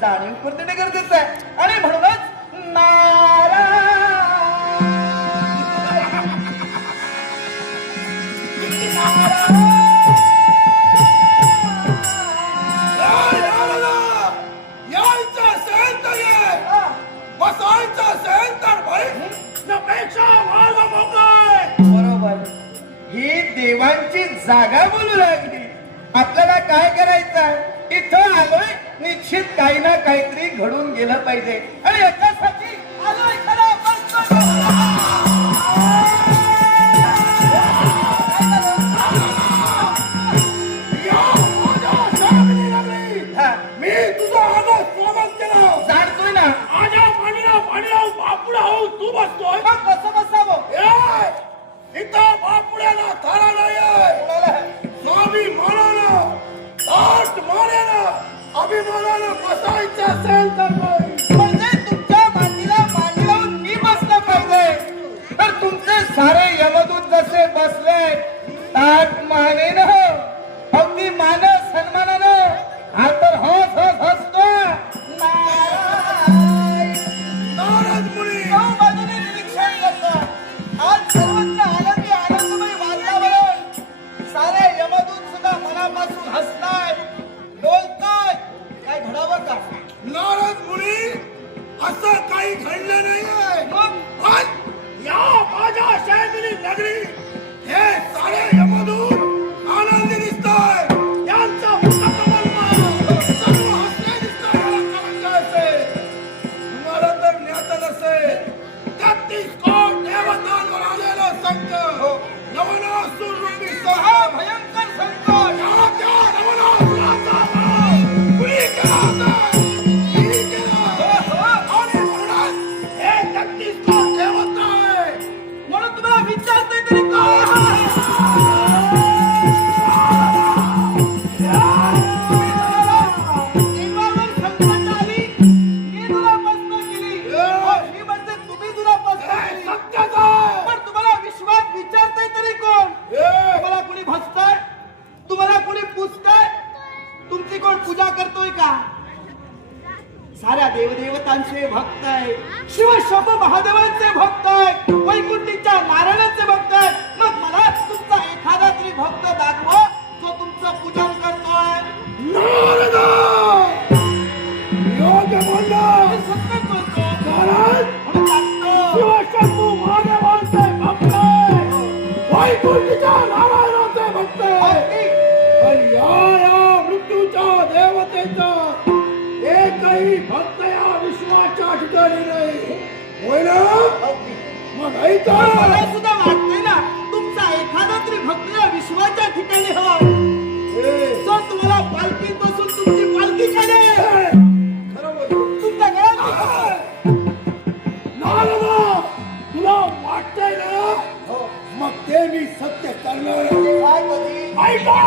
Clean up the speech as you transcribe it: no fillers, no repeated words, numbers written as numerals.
जाणीव करून देणे गरजेचं आहे आणि म्हणूनच बरोबर ही देवांची जागा बोलू लागली. आपल्याला काय करायचं इथं आलोय निश्चित काही ना काहीतरी घडून गेलं पाहिजे आणि याच्यासाठी आलोय खरं मी तुझं आदर स्वागत केलं जाणतोय ना माझ्या पाणीला बापुडा हो तू बसतोय मग कसं बसावं इथं बापुड्याला थारा नाही स्वाभिमानानं ताट मानेनं अभिमानानं बसायचं असेल तर म्हणजे तुमच्या मांडीला मांडी लावून मी बसलं पाहिजे तर तुमचे सारे यमदूत जसे बसले ताट मानेनं अगदी मान सन्मानानं हा तर हस हस हसतो नारद मुनी बाजूने निरीक्षण करतो. आज सर्वत्र आनंदी आनंदमय वातावरण सारे यमदूत सुद्धा मनापासून हसताय डोलताय. काय घडावं का नारद मुनी असं काही घडलं नाहीये मग पण या माझ्या शैमिली नगरी हे सारे यमदूत आनंदी दिसताय यांचा मुखकमल सर्व हसले दिसताय. याला कारण काय असेल तुम्हाला तर ज्ञात नसेल 33 कोट देवतांवर आलेलं संकट नवनासुर रूपी हा भयंकर संकट त्या नवनासुराचा नाश कुणी केला असेल? मी केला. आणि म्हणूनच हे 33 कोट देवता आहे. म्हणून तुम्हाला विचारतोय तरी काय देवावर संकट आली मी तुला प्रश्न केली मी म्हणते तुम्ही तुला प्रश्न हे केली सत्यच आहे. पण तुम्हाला विश्वास विचारतोय तरी कोण तुम्हाला कोणी भजतंय तुम्हाला कोणी पूजतंय तुमची कोण पूजा करतोय का साऱ्या देवदेवतांचे भक्त आहे शिवशंभ महादेवांचे भक्त आहे वैकुंठीच्या नारायणाचे भक्त आहे. मग मला तुमचा एखादा तरी भक्त दाखवा जो तुमचं पूजन करतोय. नारद योग्य बोलला. मी सत्य बोलतो कारण म्हणून सांगतो. शिवशंभू महादेवांचे भक्त आहे. वैकुंठीच्या नारायणाचे भक्त आहे. अगदी. पण या मृत्यूच्या देवतेचा एकही भक्त या विश्वाच्या ठिकाणी नाही होय ना. अगदी. मग ऐका मला सुद्धा वाटतंय ना तुमचा एखादा तरी भक्त या विश्वाच्या ठिकाणी हवा जो तुम्हाला पालखीत बसून तुमची पालखी काढेल. तुमच्या गळ्यात नारद तुला वाटतंय ना मग ते मी सत्य करणार. काय कधी ऐका